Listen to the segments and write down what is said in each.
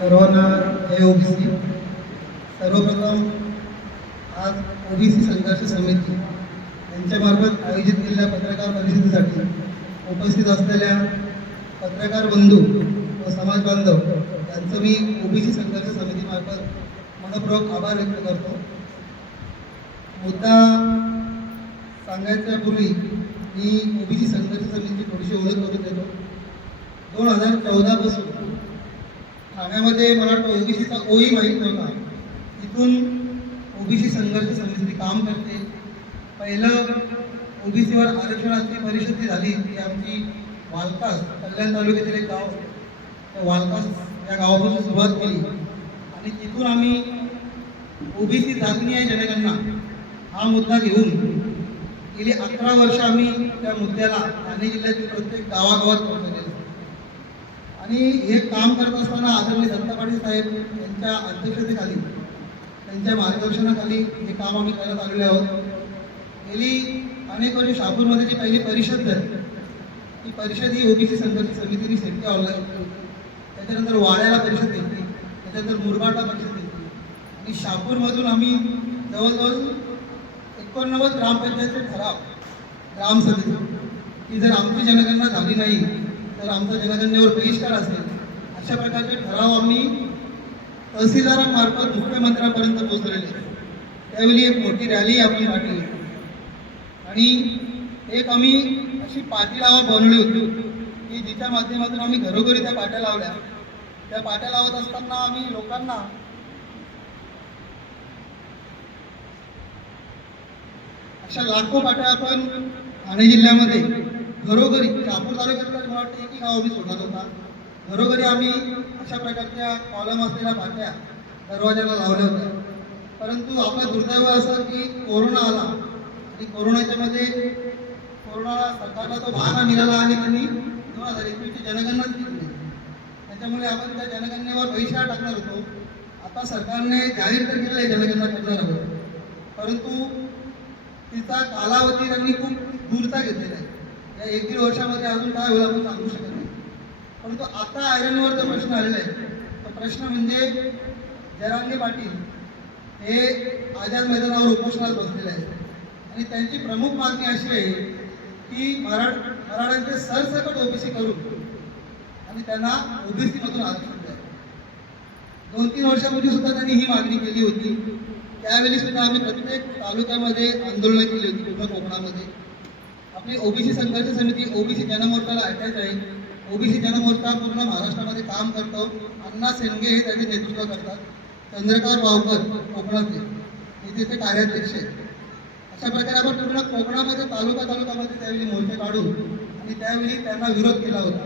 सर्वांना जय ओबीसी. सर्वप्रथम आज ओबीसी संघर्ष समिती यांच्यामार्फत आयोजित केलेल्या पत्रकार परिषदेसाठी उपस्थित असलेल्या पत्रकार बंधू व समाज बांधव यांचं मी ओबीसी संघर्ष समितीमार्फत मनपूर्वक आभार व्यक्त करतो. मुद्दा सांगायच्यापूर्वी मी ओबीसी संघर्ष समितीची थोडीशी ओळख करून देतो. दोन हजार चौदापासून ठाण्यामध्ये मला वाटतं ओबीसीचा ओही माहीत नव्हता. तिथून ओबीसी संघर्ष समिती काम करते. पहिलं ओबीसीवर आरक्षणाची परिषद जी झाली ती आमची वालकास कल्याण तालुक्यातील एक गाव. त्या वालकास या गावापासून सुरुवात केली. आणि तिथून आम्ही ओबीसी जागणी आहे जनगणना हा मुद्दा घेऊन गेली अकरा वर्ष आम्ही त्या मुद्द्याला ठाणे जिल्ह्यातील प्रत्येक गावागावात पोहोचवलेलं आणि हे काम करत असताना आदरणीय दत्ता पाटील साहेब यांच्या अध्यक्षतेखाली त्यांच्या मार्गदर्शनाखाली हे काम आम्ही करत आलेलो आहोत. गेली अनेक वर्ष शहापूरमध्ये जी पहिली परिषद झाली ती परिषद ही ओबीसी संघर्ष समितीने सेफ्टी ऑनलाईन त्याच्यानंतर वाड्याला परिषद घेतली त्याच्यानंतर मुरबाडला परिषद घेतली. आणि शहापूरमधून आम्ही जवळजवळ एकोणनव्वद ग्रामपंचायतचे ठराव ग्रामसभेचे की जर आमची जनगणना झाली नाही तर आमचा जनगणनेवर बहिष्कार असेल. अशा प्रकारचे ठराव आम्ही तहसीलदारांमार्फत मुख्यमंत्र्यांपर्यंत पोहोचलेले त्यावेळी एक मोठी रॅली आपण वाटली आणि एक आम्ही अशी पाटी लावा बनवली होती की जिच्या माध्यमातून आम्ही घरोघरी त्या पाट्या लावल्या. त्या पाट्या लावत असताना आम्ही लोकांना अशा लाखो पाट्या आपण ठाणे जिल्ह्यामध्ये घरोघरी शहापूर तालुक्यातला मला वाटतं एकही गाव आम्ही सोडला होता घरोघरी आम्ही अशा प्रकारच्या कॉलम असलेल्या भाट्या दरवाजाला लावल्या होत्या. परंतु आपलं दुर्दैव असं की कोरोना आला. आणि कोरोनाच्या मध्ये कोरोना सरकारला तो बहाणा मिळाला आणि त्यांनी दोन हजार एकवीसची जनगणनाच केली नाही. त्याच्यामुळे आपण त्या जनगणनेवर बहिष्कार टाकणार होतो. आता सरकारने जाहीर तर केलं आहे जनगणना करणार आहोत परंतु तिचा कालावधी त्यांनी खूप दूरचा घेतलेला आहे. या एक दीड वर्षामध्ये अजून काय होईल आपण सांगू शकत नाही. परंतु आता आयरनवर जो प्रश्न आलेला आहे. तो प्रश्न म्हणजे जरांगे पाटील हे आझाद मैदानावर उपोषणात बसलेले आहेत. आणि त्यांची प्रमुख मागणी अशी आहे की मराठ मराठ्यांचे सरसकट ओबीसी करून आणि त्यांना ओबीसीमधून आरक्षण द्यावं दोन तीन वर्षापूर्वी सुद्धा त्यांनी ही मागणी केली होती. त्यावेळी सुद्धा आम्ही प्रत्येक तालुक्यामध्ये आंदोलनं केली होती पूर्ण कोकणामध्ये. आपली ओबीसी संघर्ष समिती ओबीसी जनमोर्चाला अटॅच आहे. ओबीसी जनमोर्चा पूर्ण महाराष्ट्रामध्ये काम करतो. अण्णा सेनगे हे त्याचे नेतृत्व करतात. चंद्रकांत वावकर कोकणातले. हे तिथे कार्याध्यक्ष आहेत. अशा प्रकारे आपण पूर्ण कोकणामध्ये तालुका तालुकामध्ये त्यावेळी मोर्चे काढून आणि त्यावेळी त्यांना विरोध केला होता.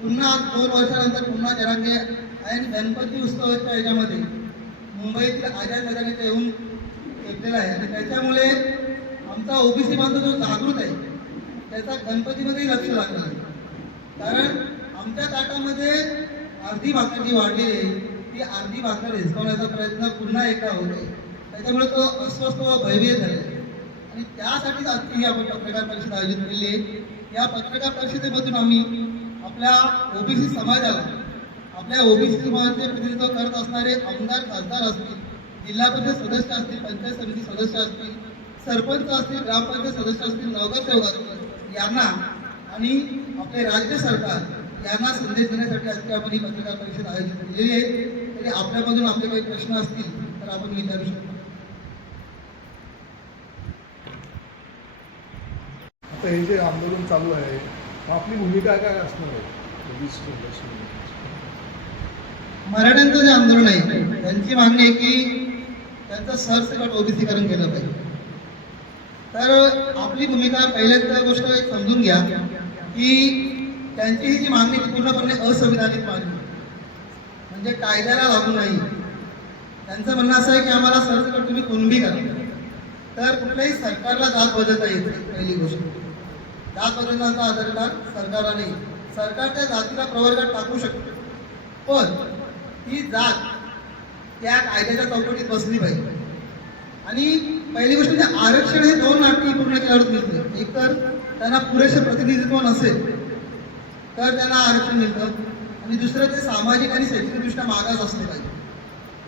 पुन्हा दोन वर्षानंतर पुन्हा जनांगे आणि गणपती उत्सवाच्या याच्यामध्ये मुंबईतील आझाद मैदान येऊन घेतलेला आहे. आणि त्याच्यामुळे आमचा ओबीसी बांधव जो जागृत आहे त्याचा गणपतीमध्ये लक्ष लागला आहे कारण आमच्या ताटामध्ये अर्धी भाकर जी वाढलेली आहे. ती अर्धी भाकर हिसकवण्याचा प्रयत्न पुन्हा एकदा होत त्याच्यामुळे तो अस्वस्थ व भयभीत झाले आणि त्यासाठीच आजची ही आपण पत्रकार परिषद आयोजित केली आहे. या पत्रकार परिषदेमधून आम्ही आपल्या ओबीसी समाजाला आपल्या ओबीसी समाजाचे प्रतिनिधित्व करत असणारे आमदार खासदार असतील जिल्हा परिषद सदस्य असतील पंचायत समिती सदस्य असतील सरपंच असतील ग्रामपंचायत सदस्य असतील नगरसेवक असतील यांना आणि आपले राज्य सरकार यांना संदेश देण्यासाठी आजची आपण ही पत्रकार परिषद आयोजित केलेली आहे. तरी आपल्यामधून आपले काही प्रश्न असतील तर आपण विचारू शकतो. आता हे जे आंदोलन चालू आहे आपली भूमिका काय असणार आहे? मराठ्यांचं जे आंदोलन आहे त्यांची मागणी आहे की त्यांचं सरसकट ओबीसीकरण केलं पाहिजे. तर आपली भूमिका पहिल्या गोष्ट एक समजून घ्या की त्यांची ही जी मागणी पूर्णपणे असंविधानिक मागणी. म्हणजे कायद्याला लागू नाही. त्यांचं म्हणणं असं आहे की आम्हाला सरसकट तुम्ही कुणबी करा. तर कुठल्याही सरकारला जात बदलता येत नाही पहिली गोष्ट. जात बदलण्याचा अधिकार सरकारला नाही. सरकार त्या जातीला प्रवर्गात टाकू शकतो. पण ही जात त्या कायद्याच्या चौकटीत बसली पाहिजे. आणि पहिली गोष्ट म्हणजे आरक्षण हे दोन नाटकी पूर्ण केल्यावर मिळतं एक तर त्यांना पुरेसे प्रतिनिधित्व नसेल तर त्यांना आरक्षण मिळतं. आणि दुसरं ते सामाजिक आणि शैक्षणिकदृष्ट्या मागास असले पाहिजे.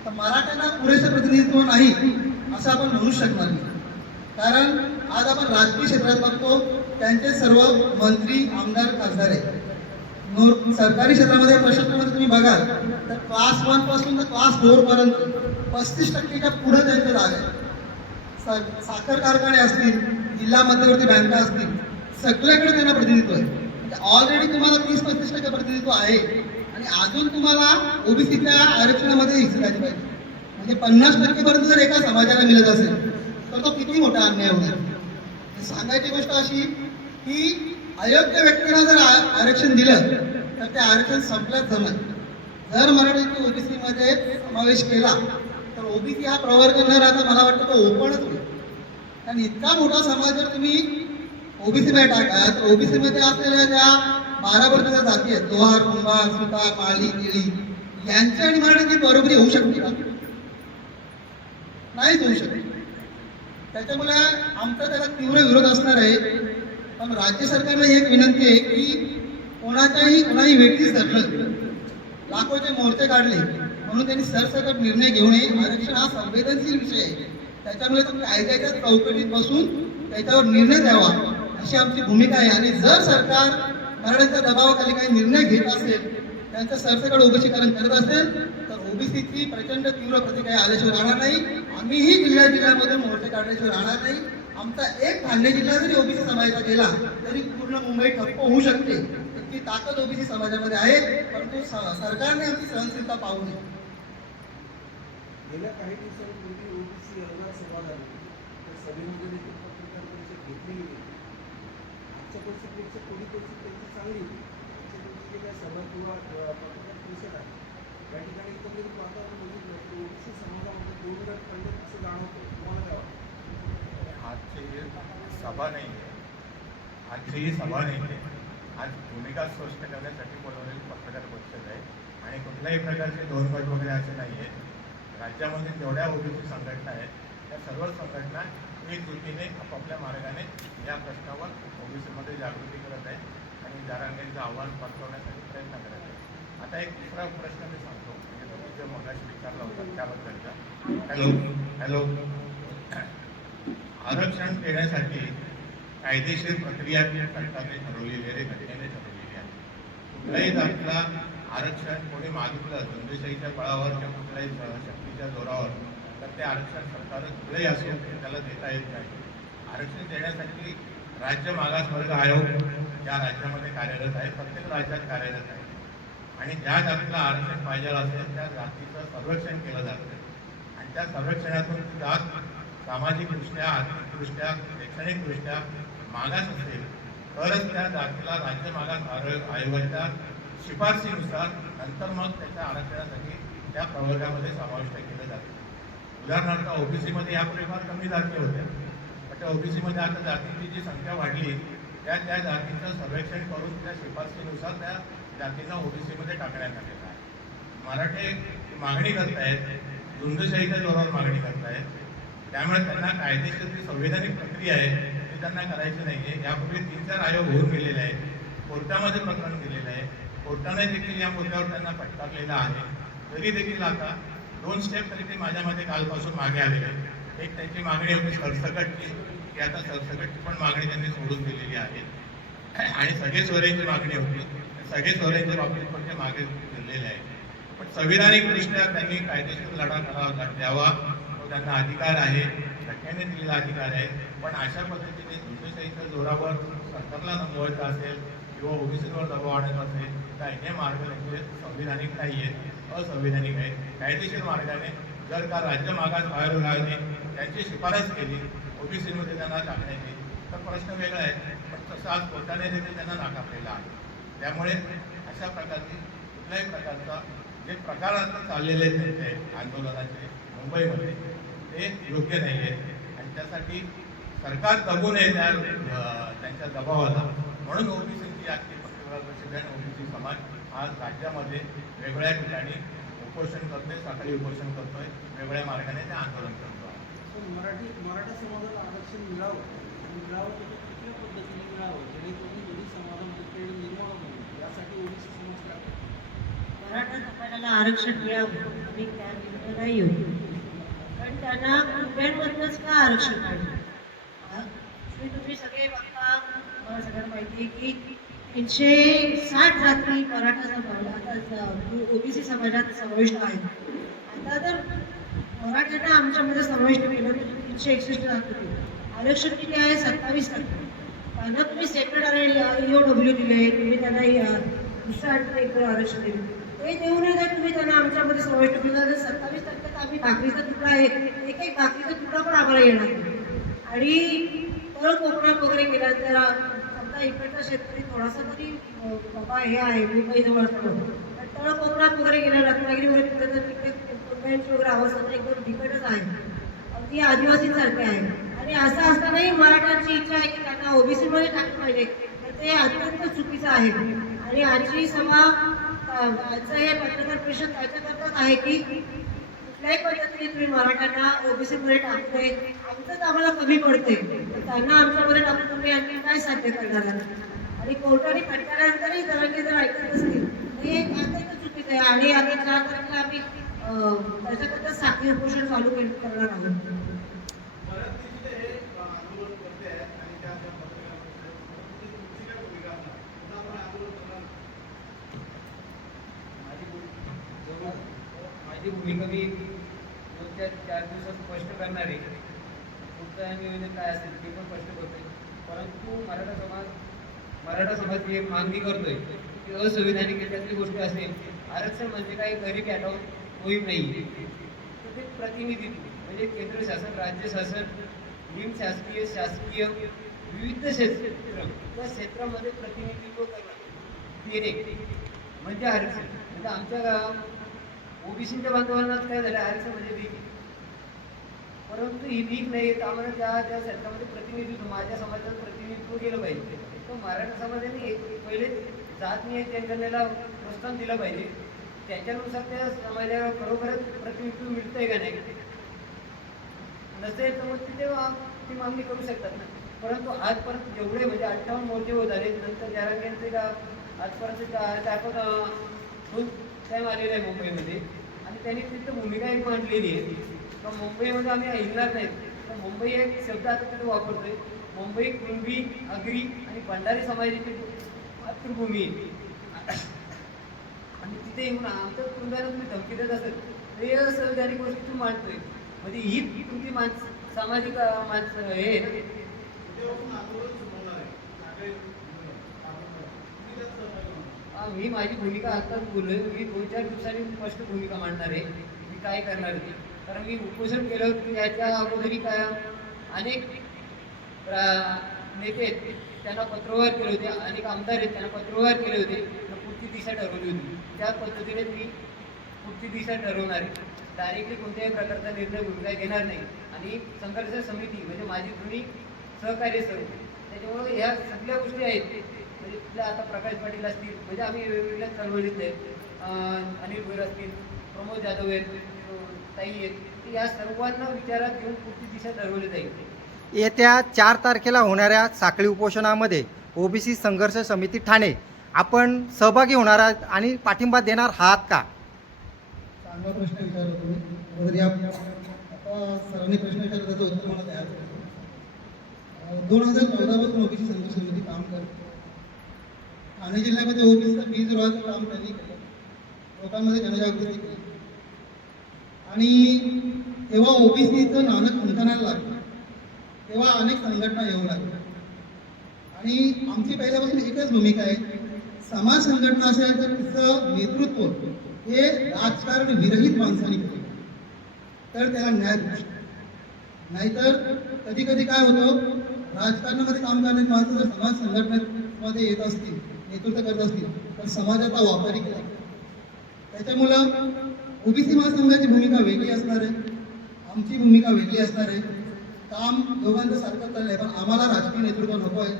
तर मराठ्यांना पुरेसं प्रतिनिधित्व नाही असं आपण म्हणू शकणार नाही. कारण आज आपण राजकीय क्षेत्रात बघतो त्यांचे सर्व मंत्री आमदार खासदार आहेत. सरकारी क्षेत्रामध्ये प्रशासनामध्ये तुम्ही बघाल तर क्लास वनपासून तर क्लास फोर पर्यंत पस्तीस टक्केच्या पुढे त्यांच्या जागा आहे. साखर कारखाने असतील जिल्हा मध्यवर्ती बँका असतील सगळ्याकडे त्यांना प्रतिनिधित्व आहे. म्हणजे ऑलरेडी तुम्हाला तीस पस्तीस टक्के प्रतिनिधित्व आहे. आणि अजून तुम्हाला ओबीसीच्या आरक्षणामध्ये हिस्सा पाहिजे. म्हणजे पन्नास टक्केपर्यंत जर एका समाजाला मिळत असेल तर तो किती मोठा अन्याय होणार? सांगायची गोष्ट अशी की अयोग्य व्यक्तीला जर आरक्षण दिलं तर ते आरक्षण संपल्याच जमत. जर मराठीच्या ओबीसीमध्ये समावेश केला तर ओबीसी हा प्रवर्ग न राहता मला वाटतं तो ओपनच होईल कारण इतका मोठा समाज जर तुम्ही ओबीसी मध्ये टाका तर ओबीसी मध्ये असलेल्या ज्या बारा वर्षाच्या जाती आहेत लोहार कुंभार सुतार माळी केळी यांची आणि मराठीची बरोबरी होऊ शकते का? नाहीच होऊ शकते. त्याच्यामुळे आमचा त्याला तीव्र विरोध असणार आहे. पण राज्य सरकारला एक विनंती आहे की कोणाच्याही कोणाही वेटीस धरलं लाखोचे मोर्चे काढले म्हणून त्यांनी सरसकट निर्णय घेऊ नये आरक्षण हा संवेदनशील विषय आहे. त्याच्यामुळे तो कायद्याच्या चौकटीत बसून त्याच्यावर निर्णय द्यावा अशी आमची भूमिका आहे. आणि जर सरकार मराठ्यांच्या दबावाखाली काही निर्णय घेत असेल त्यांचं सरसकट ओबीसीकरण करत असेल तर ओबीसीची प्रचंड तीव्र प्रतिक्रिया आल्याशिवाय राहणार नाही. आम्हीही जिल्ह्या जिल्ह्यामधून मोर्चे काढल्याशिवाय राहणार नाही. आमचा एक ठाणे जिल्हा जरी ओबीसी समाजाचा गेला तरी पूर्ण मुंबई ठप्प होऊ शकते. इतकी ताकद ओबीसी समाजामध्ये आहे परंतु स- सरकारने आमची सहनशीलता पाहू नये. गेल्या काही दिवसांपूर्वी ओबीसी एल्गार सभा झाली. त्या सभेमध्ये देखील पत्रकार परिषद घेतली गेली. आजच्या परिषदेपेक्षा थोडी परिषद त्यांची चांगली होती. आजच्या दिवशी जे काही सभा किंवा पत्रकार परिषद आहे. या ठिकाणी एकंदरीत वातावरण बघितलं तर ओबीसी समाजामध्ये दोन गट पडले असं जाणवतं तुम्हाला काय वाटतं? आजची सभा नाही आहे. आजची ही सभा नाही आहे. आज भूमिका स्पष्ट करण्यासाठी बोलवलेली पत्रकार परिषद आहे. आणि कुठल्याही प्रकारचे दोन गट वगैरे असे नाही आहेत. राज्यामध्ये जेवढ्या ओबीसी संघटना आहेत त्या सर्व संघटना एकजुटीने आपापल्या मार्गाने या प्रश्नावर ओबीसीमध्ये जागृती करत आहेत आणि जारांगेचं आव्हान पटकवण्यासाठी प्रयत्न करत आहेत. आता एक दुसरा प्रश्न मी सांगतो म्हणजे तुम्ही जे मगाशी विचारला होता त्याबद्दलचा. हॅलो. हॅलो. आरक्षण देण्यासाठी कायदेशीर प्रक्रिया सरकारने ठरवलेली आहे घटनेने ठरवलेली आहे. कुठल्याही जातीला आरक्षण कोणी मागितलं धंदेशाहीच्या बळावर किंवा कुठल्याही शक्तीच्या जोरावर तर ते आरक्षण सरकार कुठलंही ते त्याला देता येत नाही. आरक्षण देण्यासाठी राज्य मागासवर्ग आयोग या राज्यामध्ये कार्यरत आहे प्रत्येक राज्यात कार्यरत आहे. आणि ज्या जातीला आरक्षण पाहिजे असेल त्या जातीचं संरक्षण केलं जातं. आणि त्या संरक्षणातून ती जात सामाजिकदृष्ट्या आर्थिकदृष्ट्या शैक्षणिकदृष्ट्या मागास असेल तरच त्या जातीला राज्य मागास आरोग्य आयोगाच्या शिफारशीनुसार नंतर मग त्याच्या आरक्षणासाठी त्या प्रवर्गामध्ये समाविष्ट केलं जातं. उदाहरणार्थ ओबीसीमध्ये यापूर्वी फार कमी जाती होत्या. पण त्या ओबीसीमध्ये आता जातींची जी संख्या वाढली त्या त्या जातीचं सर्वेक्षण करून त्या शिफारसीनुसार त्या जातींना ओबीसीमध्ये टाकण्यात आलेलं आहे. मराठे मागणी करतायत झुंडशाहीच्या जोरावर मागणी करतायत. त्यामुळे त्यांना कायदेशीर जी संवैधानिक प्रक्रिया आहे ती त्यांना करायची नाही आहे यापूर्वी तीन चार आयोग होऊन गेलेले आहेत. कोर्टामध्ये प्रकरण दिलेलं आहे. कोर्टाने देखील या मुद्द्यावर त्यांना फटकारलेला आहे. तरी देखील आता दोन स्टेप तरी ते माझ्यामध्ये कालपासून मागे आलेले आहेत. एक त्यांची मागणी होती सरसकटची की आता सरसकटची पण मागणी त्यांनी सोडून दिलेली आहे. आणि सगळे सोयऱ्यांची मागणी होती. सगळे सोयऱ्यांच्या बाबतीत पण ते मागे गेलेले आहे पण संविधानिक दृष्ट्या त्यांनी कायदेशीर लढा करावा द्यावा. तो त्यांना अधिकार आहे. घटनेने दिलेला अधिकार आहे. पण अशा पद्धतीने हिंदुशाहीच्या जोरावर सरकारला नमवायचं असेल किंवा ओबीसीवर दबाव आणायचा असेल तर हे मार्ग त्यांचे संविधानिक नाही आहेत असंविधानिक आहेत कायदेशीर मार्गाने जर का राज्य मागास राहिले त्यांची शिफारस केली ओबीसीमध्ये त्यांना टाकण्याची तर प्रश्न वेगळा आहे. पण तसं आज कोर्टाने देखील त्यांना नाकारलेला आहे. त्यामुळे अशा प्रकारची कुठल्याही प्रकारचा जे प्रकार आता चाललेले आहेत त्यांचे आंदोलनाचे मुंबईमध्ये ते योग्य नाही आहे आणि त्यासाठी सरकार दबू नये त्या त्यांच्या दबावाला. म्हणून ओबीसीची आजची पत्रकार परिषद आणि ओबीसी समाज आज राज्यामध्ये वेगवेगळ्या ठिकाणी उपोषण करतोय साखळी उपोषण करतोय वेगवेगळ्या मार्गाने ते आंदोलन करतो. पण मराठी मराठा समाजाला आरक्षण मिळावं. मिळावं ते कुठल्या पद्धतीने मिळावं? जेणेकरून दोन्ही समाजामध्ये तेढ निर्माण होईल. यासाठी ओबीसी समाज काय करतो? मराठा समाजाला आरक्षण मिळावं आणि त्या नाही होती. कारण त्यांना कुटुंबांमधूनच का आरक्षण काढलं? तुम्ही सगळे बघता. मला सगळ्यांना माहिती आहे की एकशे साठ जाती मराठा समाजात आता ओबीसी समाजात समाविष्ट आहेत आता तर मराठ्यांना आमच्यामध्ये समाविष्ट केलं तीनशे एकसष्ट जाती आरक्षण किती आहे? सत्तावीस टक्के त्यांना तुम्ही सेपरेट आर ओ डब्ल्यू दिले तुम्ही त्यांना दुसऱ्या अडचण एक आरक्षण दिले. ते देऊनही जर तुम्ही त्यांना आमच्यामध्ये समाविष्ट केलं. तर सत्तावीस टक्के तर आम्ही भाकरीचा तुकडा आहे. एक भाकरीचा तुकडा पण आम्हाला येणार आणि तळ कोकणात वगैरे गेला तर समजा इकडचा शेतकरी थोडासा तरी बाबा हे आहे मुंबई जवळ तर तळ कोकणात वगैरे गेला रत्नागिरी वगैरे तिकडे तर तिकडे कुटुंबियांची वगैरे अवस्था एकदम बिकटच आहे. अगदी आदिवासीसारखे आहे. आणि असं असतानाही मराठ्यांची इच्छा आहे की त्यांना ओबीसी मध्ये टाकलं पाहिजे. तर ते अत्यंत चुकीचं आहे. आणि आजची सभा आजचं हे पत्रकार परिषद त्याच्याकरताच आहे की कुठल्याही पद्धतीने तुम्ही मराठ्यांना ओबीसी मध्ये टाकतोय आमचंच आम्हाला कमी पडते त्यांना आमच्यामध्ये डॉक्टर टोपे यांनी काय साध्य करणार आणि कोर्टाने फटकारल्यानंतरही जरांगे जर ऐकत असतील. हे अत्यंत चुकीचं आहे. आणि आम्ही चार तारखेला आम्ही त्याच्याकरता साखळी उपोषण चालू करणार आहोत. भूमिका माझी भूमिका मी दोन चार दिवसात स्पष्ट करणार आहे. पुढचं नियोजन काय असेल ते पण स्पष्ट करतोय परंतु मराठा समाज मराठा समाज ही एक मागणी करतोय ती असंविधानिक आहे, त्यातली गोष्ट असेल आरक्षण म्हणजे काही गरीब अलाव होईल नाही. तर ते प्रतिनिधित्व म्हणजे केंद्र शासन राज्य शासन निम शासकीय शासकीय विविध क्षेत्र त्या क्षेत्रामध्ये प्रतिनिधित्व करणं देणे म्हणजे आरक्षण. म्हणजे आमच्या गावात ओबीसीच्या बांधवांनाच काय झालं? आरक्षण म्हणजे भीक परंतु ही भीक नाही तर आम्हाला त्या त्या क्षेत्रामध्ये प्रतिनिधित्व माझ्या समाजात प्रतिनिधित्व केलं पाहिजे. तर मराठा समाजाने एक पहिले जात नाही जनगणनेला प्रोत्साहन दिलं पाहिजे. त्याच्यानुसार त्या समाजाला खरोखरच प्रतिनिधित्व मिळतंय का नाही? नसेल तर मग तिथे ती मागणी करू शकतात ना. परंतु आजपर्यंत जेवढे म्हणजे अठ्ठावन्न मोर्चे होत आले नंतर जारांग्यांचे का आजपर्यंत दाखवत खूप टाईम आलेला आहे मुंबईमध्ये. आणि त्यांनी तिथं भूमिका एक मांडलेली आहे. किंवा मुंबईमध्ये आम्ही ऐकणार नाहीत तर मुंबई एक शब्द आता तिथे वापरतोय. मुंबई कुणबी आगरी आणि भंडारी समाजाची मातृभूमी आहे. आणि तिथे येऊन आमच्या कुटुंबाला तुम्ही धमकी देत असेल तर हे संविधानिक गोष्टी मांडतोय. म्हणजे ही तुमची माणस सामाजिक माणसं हे आहे ना. मी माझी भूमिका आताच बोललोय. मी दोन चार दिवसांनी स्पष्ट भूमिका मांडणार आहे. मी काय करणार आहे? कारण मी उपोषण केलं होतं याच्या अगोदरी काय अनेक नेते आहेत त्यांना पत्रव्यवहार केले होते अनेक आमदार आहेत त्यांना पत्रव्यवहार केले होते पुढची दिशा ठरवली होती. त्या पद्धतीने मी पुढची दिशा ठरवणार आहे. डायरेक्टली कोणत्याही प्रकारचा निर्णय भूमिका घेणार नाही. आणि संघर्ष समिती म्हणजे माझी जुनी सहकार्य सर्व त्याच्यामुळे ह्या सगळ्या गोष्टी आहेत. म्हणजे तिथल्या आता प्रकाश पाटील असतील म्हणजे आम्ही वेगवेगळ्या चळवळीत आहेत अनिल भोईर असतील प्रमोद जाधव आहेत या सर्वांना विचारात घेऊन पुढची दिशा ठरवली जाईल येत्या चार तारखेला होणाऱ्या साखळी उपोषणामध्ये ओबीसी संघर्ष समिती ठाणे. आपण सहभागी होणार आहात आणि पाठिंबा देणार आहात का? चांगला प्रश्न विचारला तुम्ही. बरोबर या आता सरांनी प्रश्न विचारला त्याचं उत्तर मला तयार करायचं दोन हजार चौदापासून ओबीसी संघर्ष समिती काम करते. ठाणे जिल्ह्यामध्ये ओबीसीचं रोवायचं काम त्यांनी केलं. लोकांमध्ये जनजागृती केली. आणि तेव्हा ओबीसीचं नाणं खणखणायला लागलं. तेव्हा अनेक संघटना येऊ लागल्या. आणि आमची पहिल्यापासून एकच भूमिका आहे समाज संघटना असेल तर तिचं नेतृत्व हे राजकारण विरहित माणसाने केलं. तर त्याला न्याय नाहीतर कधी कधी काय होतं राजकारणामध्ये काम करणारी माणसं जर समाज संघटनेमध्ये येत असतील नेतृत्व करत असतील तर समाजाचा वापरही केला त्याच्यामुळं ओबीसी महासंघाची भूमिका वेगळी असणार आहे. आमची भूमिका वेगळी असणार आहे. काम दोघांचं सारखं चाललंय पण आम्हाला राजकीय नेतृत्व नको आहे.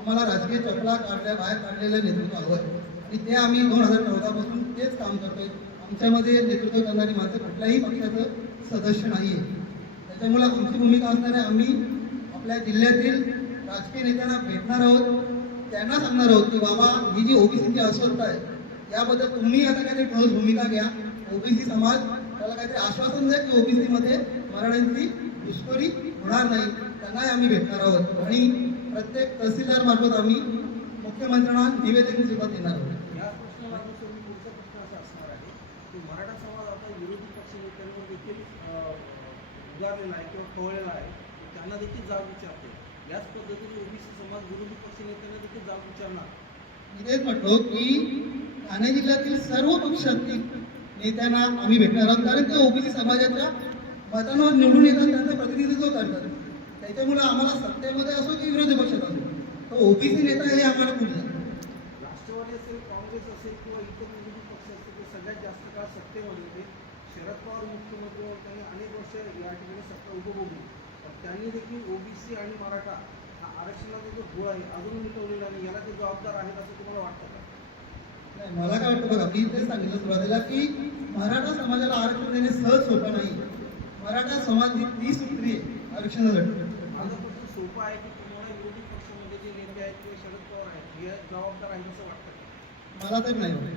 आम्हाला राजकीय चपला काढल्या बाहेर काढलेलं नेतृत्व हवं आहे. आणि ते आम्ही दोन हजार चौदापासून तेच काम करतोय. आमच्यामध्ये नेतृत्व करणारी माणसं कुठल्याही पक्षाचं सदस्य नाही आहे त्याच्यामुळं आमची भूमिका असणार आहे. आम्ही आपल्या जिल्ह्यातील राजकीय नेत्यांना भेटणार आहोत. त्यांना सांगणार आहोत की बाबा ही जी ओबीसीची अस्वस्थ आहे याबद्दल तुम्ही आता काहीतरी ठोस भूमिका घ्या. ओबीसी समाज त्याला काहीतरी आश्वासन द्या की ओबीसी मध्ये मराठ्यांची घुसखोरी होणार नाही. त्यांनाही आम्ही भेटणार आहोत. आणि प्रत्येक तहसीलदार मार्फत आम्ही मुख्यमंत्र्यांना निवेदन सुद्धा देणार आहोत. मराठा समाज आता विरोधी पक्षनेत्यांवर देखील अं, उगारलेला आहे किंवा कवळलेला आहे. त्यांना देखील जाब विचारते. याच पद्धतीने ओबीसी समाज विरोधी पक्षनेत्यांना देखील जाब विचारणार. मी तेच म्हटलो की ठाणे जिल्ह्यातील सर्व पक्षातील नेत्यांना आम्ही भेटणार आहोत. कारण ते ओबीसी समाजाच्या मतांवर निवडून येतात त्यांचं प्रतिनिधित्व करतात. त्याच्यामुळे आम्हाला सत्तेमध्ये असो की विरोधी पक्षात असो. तो ओबीसी नेता हे आम्हाला कुठला राष्ट्रवादी असेल काँग्रेस असेल किंवा इतर विरोधी पक्ष असतील ते सगळ्यात जास्त काळ सत्तेमध्ये होते? शरद पवार मुख्यमंत्री त्यांनी अनेक वर्ष या ठिकाणी सत्ता उपभोगली पण त्यांनी देखील ओबीसी आणि मराठा हा आरक्षणाचा जो घोळ आहे अजून मिटवलेला नाही. याला ते जबाबदार आहेत असं तुम्हाला वाटतं का? मला काय वाटतं बघा मी तेच सांगितलं सुरुवातीला की मराठा समाजाला आरक्षण देणे सहज सोपं नाही. मराठा समाज ही तीस सूत्री आहे आरक्षणासाठी सोपा आहे की तुम्हाला विरोधी पक्षामध्ये जे नेते आहेत किंवा शरद पवार आहेत हे जबाबदार आहेत असं वाटतं का? मला तर नाही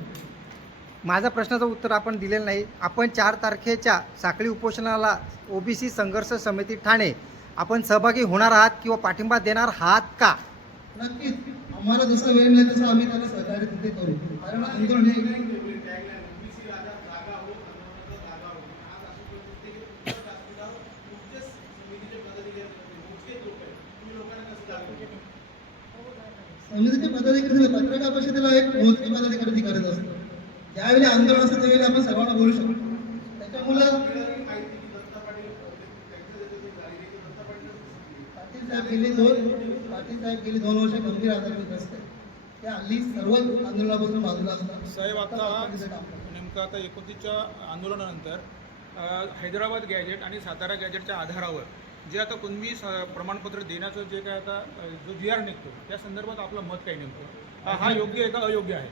माझ्या प्रश्नाचं उत्तर आपण दिलेलं नाही. आपण चार तारखेच्या साखळी उपोषणाला ओबीसी संघर्ष समिती ठाणे. आपण सहभागी होणार आहात किंवा पाठिंबा देणार आहात का? नक्कीच. आम्हाला जसं वेळ मिळेल तसं आम्ही त्याला सहकार्य तिथे करू. कारण आंदोलन हे समितीचे पदाधिकारी पत्रकार परिषदेला एक मोजकी पदाधिकारी करत असतो ज्यावेळी आंदोलन असतं त्यावेळी आपण सर्वांना बोलू शकतो. त्याच्यामुळं पाटील साहेब गेले दोन पाटील साहेब गेली दोन वर्ष गंभीर आजाराने ग्रस्त आहे. ते हल्ली सर्वच आंदोलनापासून बाजूला असतात. साहेब आता. नेमकं आता एकोणतीसच्या आंदोलनानंतर हैदराबाद गॅजेट आणि सातारा गॅजेटच्या आधारावर जे आता कुणबी प्रमाणपत्र देण्याचं जे काय आता जो जी आर निघतो त्या संदर्भात आपलं मत काय नेमकं? हा- योग्य आहे का अयोग्य आहे?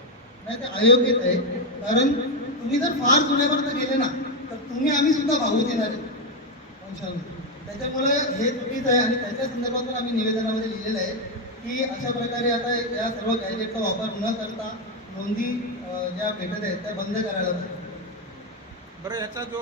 नाही ते अयोग्यच आहे. कारण तुम्ही जर फार जुन्यापर्यंत गेले ना तर तुम्ही आम्ही सुद्धा भाऊ देणार आहे. त्याच्यामुळे हे चुकीचं आहे आणि त्याच्या संदर्भात पण आम्ही निवेदनामध्ये लिहिलेलं आहे की अशा प्रकारे आता या सर्व गॅजेटचा वापर न करता नोंदी ज्या भेटत आहेत त्या बंद करायला पाहिजे. बरं याचा जो